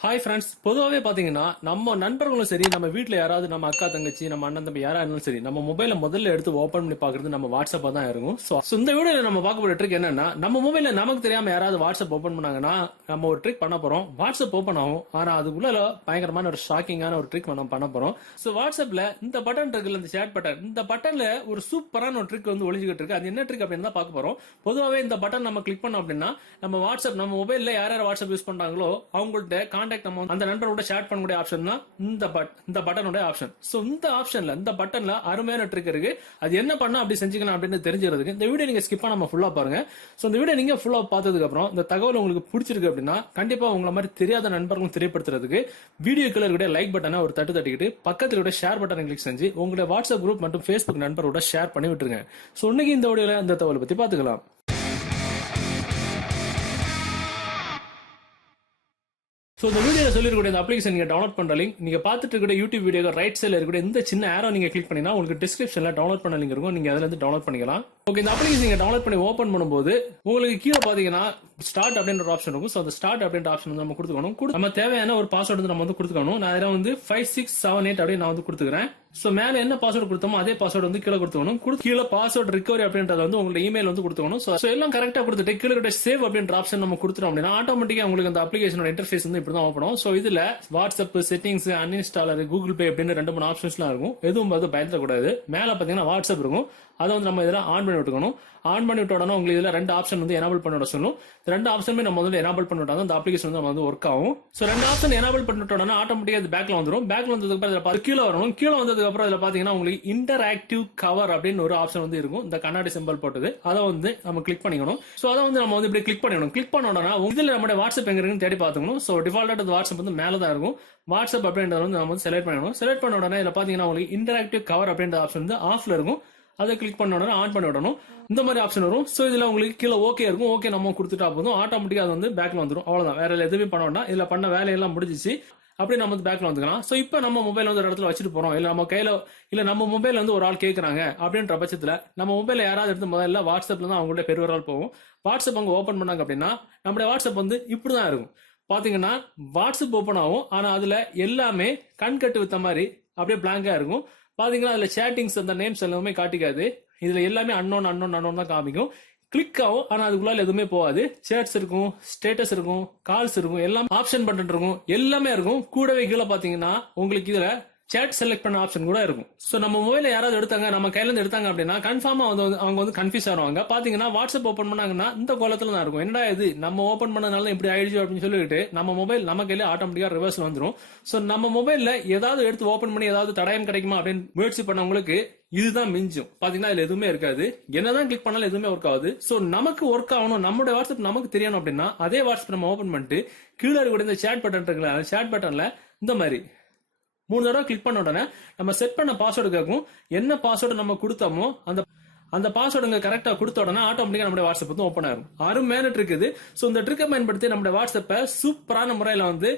Hi friends, பொதுவாகவே பார்த்தீங்கன்னா நம்ம நண்பர்களும் சரி, நம்ம வீட்டில் யாராவது நம்ம அக்கா தங்கச்சி நம்ம அண்ணன் தம்பி யாரா இருந்தாலும் சரி, நம்ம மொபைலை முதல்ல எடுத்து ஓப்பன் பண்ணி பார்க்கறது நம்ம வாட்ஸ்அப்பாக தான் இருக்கும். ஸோ இந்த வீடியோவில் நம்ம பார்க்க போகிற ட்ரிக் என்னன்னா, நம்ம மொபைலில் நமக்கு தெரியாமல் யாராவது வாட்ஸ்அப் ஓப்பன் பண்ணாங்கன்னா நம்ம ஒரு ட்ரிக் பண்ண போகிறோம். வாட்ஸ்அப் ஓப்பன் ஆகும், ஆனால் அதுக்குள்ள பயங்கரமான ஒரு ஷாக்கிங்கான ஒரு ட்ரிக் நம்ம பண்ண போகிறோம். ஸோ வாட்ஸ்அப்பில் இந்த பட்டன் இருக்குல்ல, இந்த ஷேர் பட்டன், இந்த பட்டனில் ஒரு சூப்பரான ஒரு ட்ரிக் வந்து ஒளிஞ்சிக்கிட்டு இருக்கு. அது என்ன ட்ரிக் அப்படின்னு தான் பார்க்க போகிறோம். பொதுவாகவே இந்த பட்டன் நம்ம கிளிக் பண்ணோம் அப்படின்னா நம்ம வாட்ஸ்அப், நம்ம மொபைலில் யார் யார் வாட்ஸ்அப் யூஸ் பண்ணுறாங்களோ அவங்கள்ட்ட கான்டாக்ட் நம்ம அந்த நண்பர் ஷேர் பண்ணக்கூடிய ஆப்ஷன் தான் இந்த பட்டனோட ஆப்ஷன். சோ இந்த ஆப்ஷன்ல, இந்த பட்டன்ல அருமையான ட்ரிக் இருக்கு. அது என்ன பண்ணா அப்படி செஞ்சுக்கலாம் அப்படின்னு தெரிஞ்சுக்கிறதுக்கு இந்த வீடியோ நீங்க ஸ்கிப் பண்ணாம ஃபுல்லா பாருங்க. சோ இந்த வீடியோ நீங்க ஃபுல்லா பார்த்ததுக்கு அப்புறம் இந்த தகவல் உங்களுக்கு பிடிச்சிருக்கு அப்படின்னா கண்டிப்பா உங்களை மாதிரி தெரியாத நண்பர்களும் தெரியப்படுத்துறதுக்கு வீடியோ கீழ இருக்க லைக் பட்டனை ஒரு தட்டிக்கிட்டு பக்கத்துல கூட ஷேர் பட்டனை கிளிக் செஞ்சு உங்களுடைய வாட்ஸ்அப் குரூப் மற்றும் ஃபேஸ்புக் நண்பரோட ஷேர் பண்ணி விட்டுருங்க. சோ இன்னைக்கு இந்த வீடியோல இந்த தகவலை பத்தி பாத்துக்கலாம். ஸோ இந்த வீடியோ சொல்லிருக்கூடிய இந்த அப்ளிகேஷன் நீங்க டவுன்லோட் பண்ற லிங்க், நீங்க பார்த்துட்டு இருக்க யூடியூப் வீடியோ ரைட் சைடில் இருக்கக்கூடிய இந்த சின்ன ஆரோ நீங்க கிளிக் பண்ணீங்கன்னா உங்களுக்கு டிஸ்கிரிப்ஷன்ல டவுன்லோட் பண்ண லிங்க் இருக்கும். நீங்க அதுல இருந்து டவுன்லோட் பண்ணிக்கலாம். ஓகே, இந்த அப்ளிகேஷன் நீங்க டவுன்லோட் பண்ணி ஓப்பன் பண்ணும்போது உங்களுக்கு கீழே பாத்தீங்கன்னா ஸ்டார்ட் அப்படின்ற ஒரு ஆப்ஷன் இருக்கும். ஸோ அந்த ஸ்டார்ட் அப்படின்ற ஆப்ஷன் வந்து நம்ம கொடுத்துக்கணும். நம்ம தேவையான ஒரு பாஸ்வேர்டு வந்து நம்ம வந்து கொடுத்துக்கணும். நான் அதில் வந்து 5678 அப்படின்னு நான் வந்து கொடுத்துக்கிறேன். ஸோ மேல என்ன பாஸ்வேர்டு கொடுத்தோமோ அதே பாஸ்வேர்டு வந்து கீழே கொடுத்துக்கணும். கீழே பாஸ்வேர்டு ரிகவரி அப்படின்றது வந்து உங்களோட இமெயில் வந்து கொடுத்துக்கணும். ஸோ எல்லாம் கரெக்டா கொடுத்துட்டு கீழே சேவ் அப்படின்ற ஆப்ஷன் நம்ம கொடுத்துட்டோம் அப்படின்னா ஆட்டோமேட்டிக்கா உங்களுக்கு அந்த அப்ளிகேஷனோட இன்டர்ஃபேஸ் வந்து இப்படி தான் ஓப்பன். ஸோ இதுல வாட்ஸ்அப் செட்டிங்ஸ், அன்இன்ஸ்டாலர், கூகுள் பே அப்படின்னு 2-3 ஆப்ஷன்ஸ்லாம் இருக்கும். எதுவும் பார்த்து பயந்துடக்கூடாது. மேல பாத்தீங்கன்னா வாட்ஸ்அப் இருக்கும். அதை வந்து நம்ம இதெல்லாம் ஆன் பண்ணி விட்டுக்கணும். ஆன் பண்ணி விட்டோம்னா உங்களுக்கு இதுல 2 ஆப்ஷன் வந்து எனேபிள் பண்ண விட சொல்லும். 2 ஆப்ஷனுமே நம்ம வந்து எனேபிள் பண்ணிவிட்டா அந்த அப்ளிகேஷன் வந்து நம்ம வந்து ஒர்க் ஆகும். ஸோ 2 ஆப்ஷன் எனேபிள் பண்ணிட்டோம்னா ஆட்டோமேட்டிக்கா அது பேக்ல வந்துடும். பேக்ல வந்ததுக்கு அப்புறம் கீழே வரணும். கீழே வந்ததுக்கு அப்புறம் இதுல பாத்தீங்கன்னா உங்களுக்கு இன்டராக்டிவ் கவர் அப்படின்னு ஒரு ஆப்ஷன் வந்து இருக்கும். இந்த கண்ணாடி சிம்பிள் போட்டது அதை வந்து நம்ம கிளிக் பண்ணிக்கணும். ஸோ அதை வந்து நம்ம வந்து இப்படி கிளிக் பண்ணிக்கணும். கிளிக் பண்ணோம்னா இதுல நம்மளுடைய வாட்ஸ்அப் எங்க இருக்குன்னு தேடி பார்த்துக்கணும். ஸோ டிஃபால்ட்டா வாட்ஸ்அப் வந்து மேல தான் இருக்கும். வாட்ஸ்அப் அப்படின்றத வந்து நம்ம வந்து செலக்ட் பண்ணணும். செலக்ட் பண்ண உடனே இதுல பாத்தீங்கன்னா உங்களுக்கு இன்டராக்டிவ் கவர் அப்படின்ற ஆப்ஷன் வந்து ஆஃப்ல இருக்கும். அதை கிளிக் பண்ண உடனே ஆன் பண்ணி விடணும். இந்த மாதிரி ஆப்ஷன் வரும். சோ இதுல உங்களுக்கு கீழே ஓகே இருக்கும். ஓகே நம்ம கொடுத்துட்டா போதும், ஆட்டோமேட்டிக்கா அது வந்து பேக்ல வந்துடும். அவ்வளவுதான், வேற எதுவுமே பண்ண வேண்டாம். இதுல பண்ண வேலையெல்லாம் முடிஞ்சிச்சு. அப்படி நம்ம வந்து பேக்ல வந்துக்கலாம். சோ இப்போ நம்ம மொபைல் வந்து ஒரு இடத்துல வச்சுட்டு போறோம், இல்ல நம்ம கையில, இல்ல நம்ம மொபைல் வந்து ஒரு ஆள் கேட்கறாங்க அப்படின்ற பட்சத்துல நம்ம மொபைல யாராவது எடுத்து முதல்ல வாட்ஸ்அப்ல தான் அவங்கள்ட்ட பெருவரால் போகும். வாட்ஸ்அப் அவங்க ஓபன் பண்ணாங்க அப்படின்னா நம்மளுடைய வாட்ஸ்அப் வந்து இப்படிதான் இருக்கும். பாத்தீங்கன்னா வாட்ஸ்அப் ஓபன் ஆகும், ஆனா அதுல எல்லாமே கண் கட்டு வித்த மாதிரி அப்படியே பிளாங்கா இருக்கும். பாத்தீங்கன்னா அதுல சேட்டிங்ஸ், அந்த நேம்ஸ் எல்லாமே காட்டிக்காது. இதுல எல்லாமே அன்னோன் தான் காமிக்கும். கிளிக் ஆகும், ஆனா அதுக்குள்ளால எதுவுமே போகாது. சேட்ஸ் இருக்கும், ஸ்டேட்டஸ் இருக்கும், கால்ஸ் இருக்கும், எல்லாம் ஆப்ஷன் பட்டன் இருக்கும், எல்லாமே இருக்கும். கூடவே கீழே பாத்தீங்கன்னா உங்களுக்கு இதுல சேட் செலக்ட் பண்ண ஆப்ஷன் கூட இருக்கும். சோ நம்ம மொபைல யாராவது எடுத்தாங்க, நம்ம கையில இருந்து எடுத்தாங்க அப்படின்னா கன்ஃபார்மா வந்து அவங்க வந்து கன்ஃபியூஸ் ஆவாங்க. பாத்தீங்கன்னா வாட்ஸ்அப் ஓபன் பண்ணாங்கன்னா இந்த கோலத்துல தான் இருக்கும். என்னடா இது நம்ம ஓபன் பண்ணனால இப்படி ஆயிடுச்சு அப்படின்னு சொல்லிட்டு நம்ம மொபைல் நம்ம கையில ஆட்டோமேட்டிக்கா ரிவர்ஸ்ல வந்துடும். சோ நம்ம மொபைல்ல ஏதாவது எடுத்து ஓபன் பண்ணி ஏதாவது தடயம் கிடைக்குமா அப்படின்னு முயற்சி பண்ணவங்களுக்கு இதுதான் மிஞ்சும். பாத்தீங்கன்னா இதுல எதுவுமே இருக்காது. என்னதான் கிளிக் பண்ணாலும் எதுவுமே ஒர்க் ஆகுது. சோ நமக்கு ஒர்க் ஆகணும், நம்மளுடைய வாட்ஸ்அப் நமக்கு தெரியணும் அப்படின்னா அதே வாட்ஸ்அப் நம்ம ஓபன் பண்ணிட்டு கீழே இருக்கக்கூடிய இந்த சேட் பட்டன் இருக்குல்ல, சேட் பட்டன்ல இந்த மாதிரி 3 தடவை கிளிக் பண்ண உடனே நம்ம செட் பண்ண பாஸ்வேர்டு கேட்கும். என்ன பாஸ்வேர்டு நம்ம கொடுத்தோமோ அந்த பாஸ்வேர்டு கரெக்டா கொடுத்த உடனே ஆட்டோமேட்டிக்கா நம்ம வாட்ஸ்அப் வந்து ஓப்பன் ஆகும். அருமையான ட்ரிக் இது. சோ இந்த ட்ரிக்கை பயன்படுத்தி நம்ம வாட்ஸ்அப்பை சூப்பரான முறையில வந்து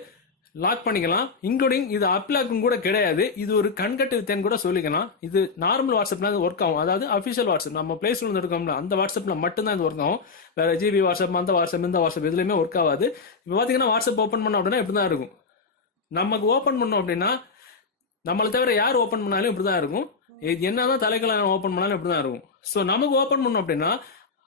லாக் பண்ணிக்கலாம். இன்க்ளூடிங் இது அப்லாக்கும் கூட கிடையாது. இது ஒரு கண்கட்டு வித்தேன்னு கூட சொல்லிக்கலாம். இது நார்மல் வாட்ஸ்அப்ல ஒர்க் ஆகும். அதாவது அபிஷியல் வாட்ஸ்அப் நம்ம பிளே ஸ்டோர்ல இருக்கோம்ல, அந்த வாட்ஸ்அப்ல மட்டும் தான் இது ஒர்க் ஆகும். வேற ஜிபி வாட்ஸ்அப், அந்த வாட்ஸ்அப், இந்த வாட்ஸ்அப் எதுலயுமே ஒர்க் ஆகாது. இப்போ பாத்தீங்கன்னா வாட்ஸ்அப் ஓப்பன் பண்ண அப்படின்னா இப்படிதான் இருக்கும். நமக்கு ஓப்பன் பண்ணோம் அப்படின்னா நம்மளை தவிர யார் ஓபன் பண்ணாலும் இப்படிதான் இருக்கும். என்னதான் தலைக்கெல்லாம் ஓபன் பண்ணாலும் இப்படிதான் இருக்கும். சோ நமக்கு ஓபன் பண்ணோம் அப்படின்னா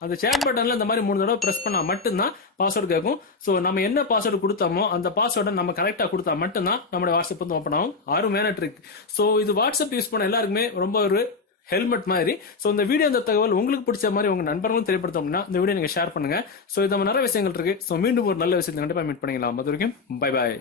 அந்த சேட் பட்டன்ல இந்த மாதிரி 3 தடவை பிரஸ் பண்ணா மட்டும்தான் பாஸ்வேர்டு கேட்கும். சோ நம்ம என்ன பாஸ்வேர்டு கொடுத்தோமோ அந்த பாஸ்வேர்டை நம்ம கரெக்டா கொடுத்தா மட்டும்தான் நம்மளுடைய வாட்ஸ்அப் வந்து ஓப்பன் ஆகும். அருமையான ட்ரிக். சோ இது வாட்ஸ்அப் யூஸ் பண்ண எல்லாருக்குமே ரொம்ப ஒரு ஹெல்மெட் மாதிரி. சோ இந்த வீடியோ, இந்த தகவல் உங்களுக்கு பிடிச்ச மாதிரி உங்க நண்பர்களும் தெரியப்படுத்தோம்னா இந்த வீடியோ நீங்க ஷேர் பண்ணுங்க. சோ இது நம்ம நிறைய விஷயங்கள் இருக்கு. சோ மீண்டும் ஒரு நல்ல விஷயத்தை கண்டிப்பா மீட் பண்ணிக்கலாம். அது வரைக்கும் பை பாய்.